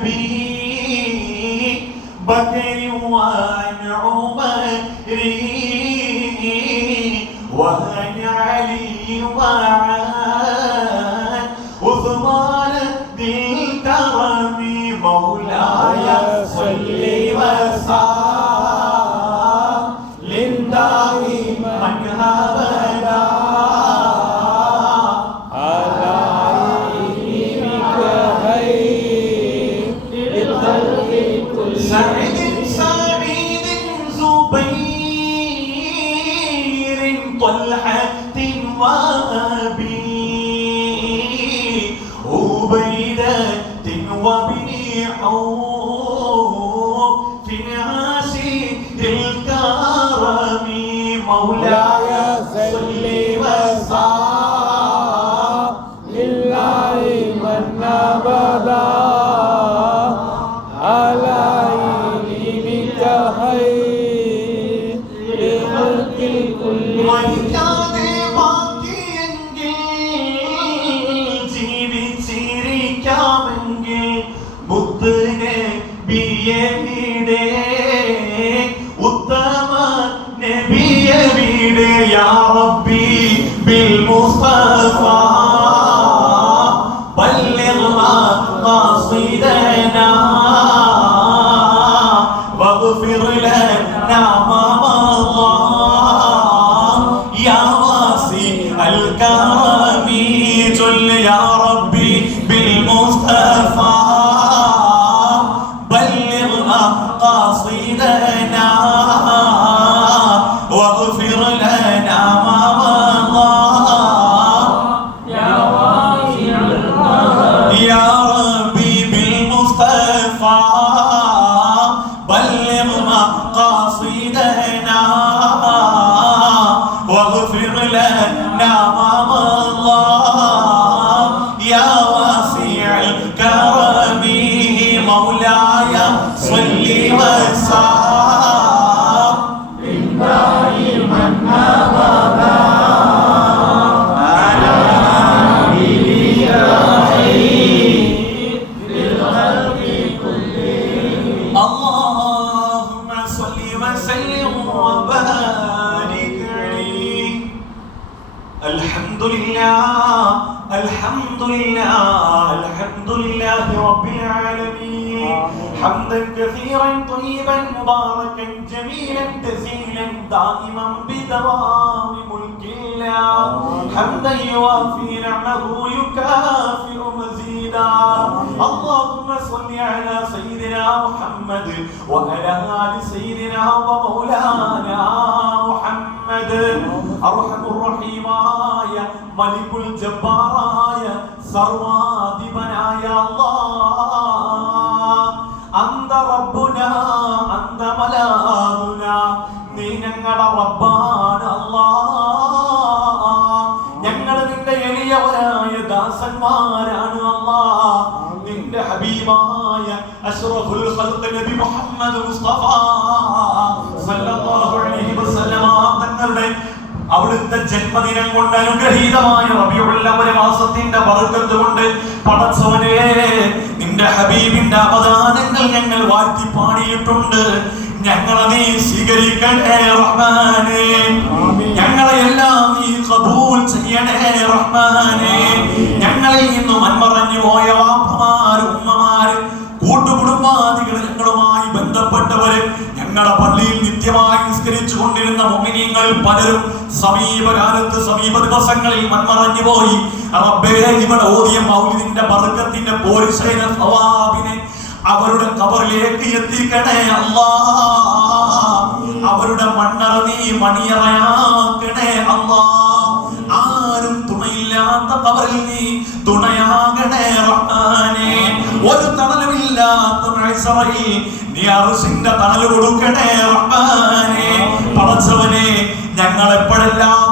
ونبي بكر وعن عمر وعن علي وعن ربي بالمصطفى بلغ مقاصدنا واغفر لنا ما مضى يا واسع يا ربي بالمصطفى. بلغ مقاصدنا. حمدا كثيرا طيبا مباركا جميلا تزيلا دائما بدوام ملك الله. حمدا يوافي نعمه يكافئ مزيدا. اللهم صل على سيدنا محمد وعلى آل سيدنا ومولانا محمد. أرحم الرحيمايا ملك الجبارايا آية، بنايا الله. റബ്ബുന അന്ത നീ ഞങ്ങളുടെ റബ്ബാണ് അല്ലാഹ് ഞങ്ങൾ നിന്റെ എളിയവരായ ദാസന്മാരാണ് അല്ലാഹ് നിന്റെ ഹബീബായ അഷ്റഫുൽ ഖൽഖ് നബി മുഹമ്മദ് മുസ്തഫ. സല്ലല്ലാഹു അലൈഹി വസല്ലമ തങ്ങളുടെ അവിടുത്തെ ജന്മദിനം കൊണ്ട് അനുഗ്രഹീതമായ റബിയുള്ള മാസത്തിന്റെ ബർക്കത്ത് കൊണ്ട് പടച്ചവനെ നിന്റെ ഹബീബിന്റെ അവദാനങ്ങൾ ഞങ്ങൾ വാഴ്ത്തി പാടിയിട്ടുണ്ട് ഞങ്ങളെ നീ സ്വീകരിക്കണേ റഹ്മാനെ. ഞങ്ങളെ എല്ലാം നീ കബൂൽ ചെയ്യണേ റഹ്മാനെ. ഞങ്ങളിൽ നിന്നും മൺമറഞ്ഞു പോയ ബന്ധപ്പെട്ടവര് ഞങ്ങളുടെ പള്ളിയിൽ നിത്യമായി നിസ്കരിച്ചു കൊണ്ടിരുന്ന മൊമിനിയങ്ങൾ പലരും സമീപകാലത്ത് സമീപ ദിവസങ്ങളിൽ മൺമറഞ്ഞു പോയി റബ്ബേ ഇവിടെ ഓതിയ മൗലിദിന്റെ ബർക്കത്തിന്റെ പോരിശൈന സവാബിനെ അവരുടെ കബറിലേക്ക് എത്തിക്കണേ അല്ലാ. അവരുടെ മണ്ണറ നീ മണിയറയാക്കണേ അല്ലാ. ആരും തുണയില്ലാത്ത കബറിൽ നീ തുണയാകണേ റഹ്മാനെ ഒരു തണലുമില്ലാത്ത നീ അറുസിന്റെ തണൽ കൊടുക്കണേ റഹ്മാനെ പടച്ചവനെ ഞങ്ങൾ എപ്പോഴെല്ലാം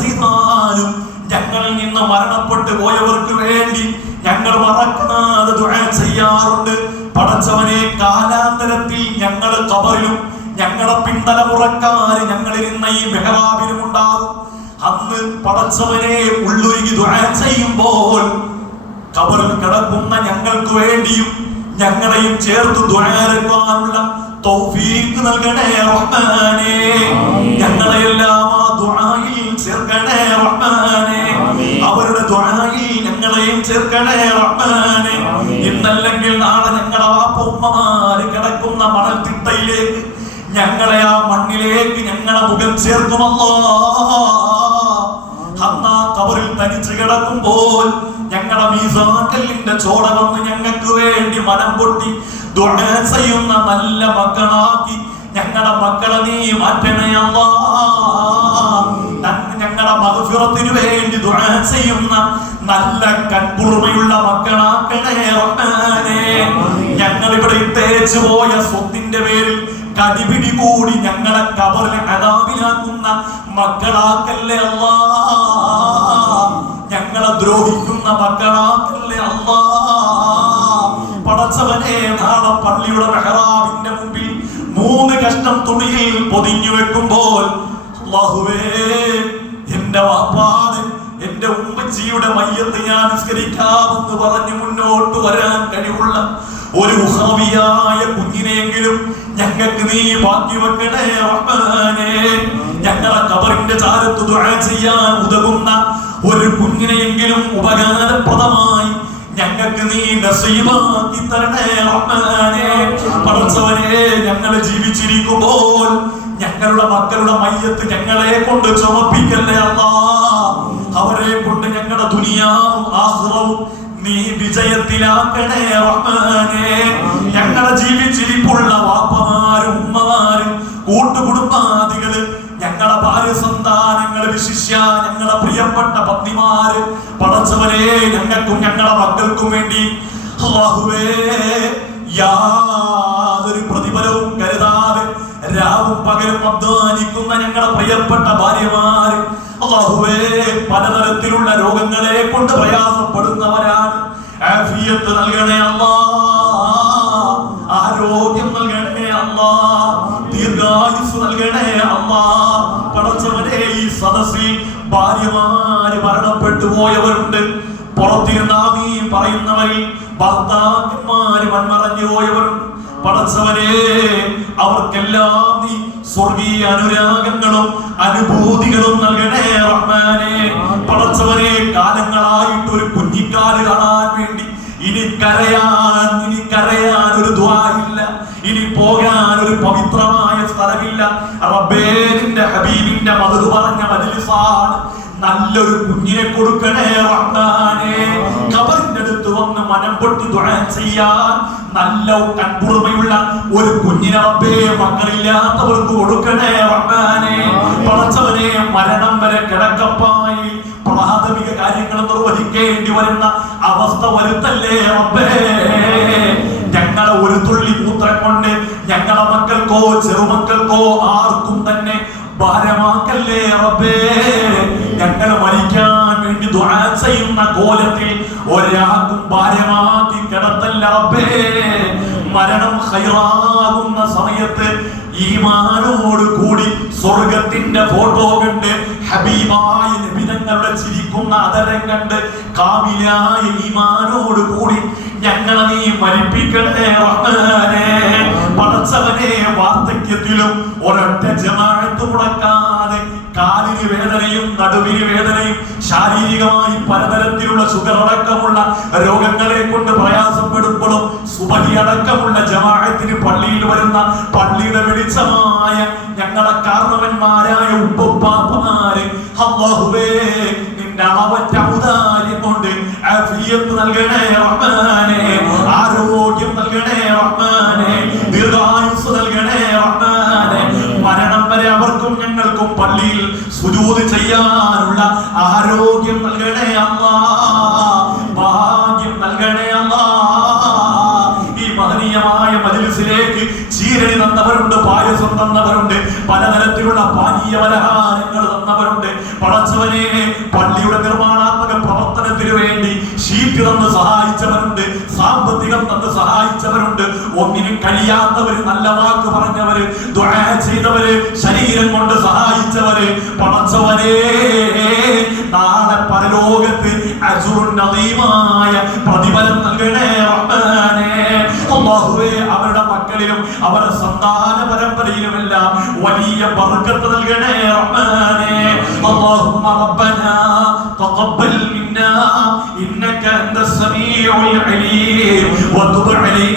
ചെയ്താലും ഞങ്ങളിൽ നിന്ന് മരണപ്പെട്ടു പോയവർക്ക് വേണ്ടി ഞങ്ങൾ മറക്കാതെ ചെയ്യാറുണ്ട്. പടച്ചവനെ കാലാന്തരത്തിൽ ഞങ്ങൾ കബറിലും ഞങ്ങളുടെ പിന്തലമുറക്കാര് ഞങ്ങളിരുന്ന ഈ മെഹറാബിലും ഉണ്ടാകും. അന്ന് പടച്ചവനെ ഉള്ളുരുകി ദുആ ചെയ്യുമ്പോൾ കബറിൽ കിടക്കുന്ന ഞങ്ങൾക്ക് വേണ്ടിയും ഞങ്ങളെയും ചേർത്ത് ദ്വാരക്കാനുള്ള തൗഫീഖ് നൽകണേ റഹ്മാനേ. ഞങ്ങളെയെല്ലാം ആ ദുആയിൽ ചേർക്കണേ റഹ്മാനേ. അവരുടെ ദുആയിൽ ഞങ്ങളെയും ചേർക്കണേ റഹ്മാനേ. ഇന്നല്ലെങ്കിൽ നാളെ ഞങ്ങളുടെ വാപ്പ ഉമ്മമാര് കിടക്കുന്ന മണൽത്തിട്ടയിലേക്ക് ഞങ്ങളെ ആ മണ്ണിലേക്ക് ഞങ്ങളെ മുഖം ചേർക്കുമല്ലോ. തനിച്ച് കിടക്കുമ്പോൾ ഞങ്ങളുടെ മീസാക്കല്ലിന്റെ ചോട വന്ന് ഞങ്ങൾക്ക് വേണ്ടി മനം പൊട്ടി ചെയ്യുന്ന നല്ല മക്കളാക്കി. ഞങ്ങളുടെ മക്കളെ നീ മാറ്റണേ അല്ലാ. ഞങ്ങ- ഞങ്ങളുടെ മഹഫിറത്തിന് വേണ്ടി ദുആ ചെയ്യുന്ന നല്ല കൺകുറുമയുള്ള മക്കളാക്കണേ ഞങ്ങൾ ഇവിടെ ഇട്ടേച്ചു പോയ സ്വത്തിന്റെ പേരിൽ കടിപിടി കൂടി ഞങ്ങളെ കബറിൽ അതാവിലാക്കുന്ന മക്കളാക്കല്ലേ അല്ലാ. ദ്രോഹിക്കുന്ന മക്കളാക്കല്ലേ അല്ലാ. പടച്ചവനെ നാളെ പള്ളിയുടെ മെഹറാബിന്റെ മുമ്പിൽ മൂന്ന് കഷ്ണം തുണിയിൽ പൊതിഞ്ഞു വെക്കുമ്പോൾ അല്ലാഹുവേ എന്റെ വാപ്പാട് എന്റെ ഉമ്മച്ചിയുടെ മയ്യത്ത് ഞാൻ നിസ്കരിക്കാമെന്ന് പറഞ്ഞ് മുന്നോട്ട് വരാൻ കഴിവുള്ള ഒരു ഉഹവിയായ കുഞ്ഞിനെയെങ്കിലും ഞങ്ങൾക്ക് നീ ബാക്കി വെക്കണേ ഞങ്ങളെ കബറിന്റെ ചാരത്ത് ചെയ്യാൻ ഉതകുന്ന ഒരു കുഞ്ഞിനെയെങ്കിലും ഉപകാരപ്രദമായി ഞങ്ങൾക്ക് നീ നസീബാക്കി തരണേ റഹ്മാനേ. പടച്ചവനെ ഞങ്ങൾ ജീവിച്ചിരിക്കുമ്പോൾ ഞങ്ങളുടെ മക്കളുടെ മയ്യത്ത് ഞങ്ങളെ കൊണ്ട് ചുമപ്പിക്കല്ലേ അല്ലാ? അവരെ കൊണ്ട് ഞങ്ങളുടെ ദുനിയാവും ആഹ്റവും നീ വിജയത്തിലാക്കണേ റഹ്മാനെ. ഞങ്ങളെ ജീവിച്ചിരിപ്പുള്ള വാപ്പമാരും ഉമ്മമാരും കൂട്ടുകുടുംബാദികൾ ഞങ്ങളെ ഭാര്യ സന്താനങ്ങൾ വിശിഷ്യ ഞങ്ങളുടെ പ്രിയപ്പെട്ട പത്നിമാര് പടച്ചവരെ ഞങ്ങൾക്കും ഞങ്ങളുടെ മക്കൾക്കും വേണ്ടി. അല്ലാഹുവേ യാതൊരു പ്രതിഫലവും കരുതാതെ രാവും പകലും അധ്വാനിക്കുന്ന ഞങ്ങളുടെ പ്രിയപ്പെട്ട ഭാര്യമാര് അല്ലാഹുവേ പലതരത്തിലുള്ള രോഗങ്ങളെ കൊണ്ട് പ്രയാസപ്പെടുന്നവരാണ്. ആഫിയത്ത് നൽകണേ അല്ലാ ആരോഗ്യം നൽകണേ അല്ലാ ദീർഘായുസ് നൽകണേ ഈ സദസ്സിൽ ഭാര്യമാര് മരണപ്പെട്ടു പോയവരുണ്ട്. പുറത്തിരുന്നാമീ പറയുന്നവരിൽ ഭർത്താക്കന്മാര് മൺമറഞ്ഞു പോയവരുണ്ട്. പടച്ചവനെ അവർക്കെല്ലാം നീ സ്വർഗീയ അനുരാഗങ്ങളും അനുഭൂതികളും നൽകണേ റഹ്മാനെ. പടച്ചവനെ കാലങ്ങളായിട്ട് ഒരു കുഞ്ഞിക്കാൽ കാണാൻ നല്ലൊരു കുഞ്ഞിനെ കൊടുക്കണേ റഹ്മാനെ കബറിന്റെ അടുത്ത് വന്ന് മനം പൊട്ടി ദുആ ചെയ്യാൻ നല്ല കൺപുറമയുള്ള ഒരു കുഞ്ഞിനെ റബ്ബേ മക്കളില്ലാത്തവർക്ക് കൊടുക്കണേ റഹ്മാനെ പടച്ചവനെ മരണം വരെ കിടക്കപ്പായി പ്രാഥമിക കാര്യങ്ങൾ നിർവഹിക്കേണ്ടി വരുന്ന അവസ്ഥ വരുത്തല്ലേ റബ്ബേ? ഞങ്ങളെ ഒരു തുള്ളി മൂത്രം കൊണ്ട് ഞങ്ങളെ മക്കൾക്കോ ചെറുമക്കൾക്കോ ആർക്കും തന്നെ ഭാരമാക്കല്ലേ റബ്ബേ? ഞങ്ങൾ കോലത്തിൽ ഒരാൾക്കും ഭാരമാക്കി കിടത്തല്ല റബ്ബേ. മരണം ഹൈറാകുന്ന സമയത്ത് ഈമാനോട് കൂടി സ്വർഗത്തിന്റെ ഫോട്ടോ കണ്ട് ഹബീബായ നിബിതങ്ങളുടെ ചിരിക്കുന്ന അതരം കണ്ട് കാമിലായ ഈമാനോട് കൂടി ഞങ്ങളെ നീ മരിപ്പിക്കണേ റഹ്മാനേ. പടച്ചവനെ വാർദ്ധക്യത്തിലും ഒരൊറ്റ ജമാഴത്ത് മുടക്കാതെ കാലിന് വേദനയും നടുവിന് വേദനയും ശാരീരികമായി പലതരത്തിലുള്ള ഷുഗർ അടക്കമുള്ള രോഗങ്ങളെ കൊണ്ട് പ്രയാസപ്പെടുമ്പോഴും സുബഹി അടക്കമുള്ള ജമാഅത്തിന് പള്ളിയിൽ വരുന്ന പള്ളിയുടെ വെളിച്ചമായ ഞങ്ങളെ കാരണവന്മാരായ ഉപ്പപ്പാപ്പമാര് അല്ലാഹുവേ നിന്റെ അളവറ്റ ഔദാര്യം കൊണ്ട് അഫിയത്ത് നൽകണേ റഹ്മാനെ ആരോഗ്യം നൽകണേ റഹ്മാനെ ദീർഘായുസ് നൽകണേ റഹ്മാനെ. മരണം വരെ അവർക്കും ഞങ്ങൾക്കും പള്ളിയിൽ സുജൂദ് ചെയ്യാനുള്ള ആരോഗ്യം നൽകണേ അല്ലാ സഹായിച്ചവരുണ്ട് ഒന്നിനും കഴിയാത്തവര് നല്ല വാക്ക് പറഞ്ഞവര് ദുആ ചെയ്തവര് ശരീരം കൊണ്ട് സഹായിച്ചവര് പടച്ചവനെ നാളെ പരലോകത്ത് അജുറുൻ നദീമായ പ്രതിഫലം നൽകണേ റഹ്മാനേ അവരുടെ സന്താന പരമ്പരയിലുമെല്ലാം വലിയ ബർക്കത്ത് നൽകണേ റഹ്മാനേ اللهم ربنا تقبل منا انك انت السميع العليم وتب علينا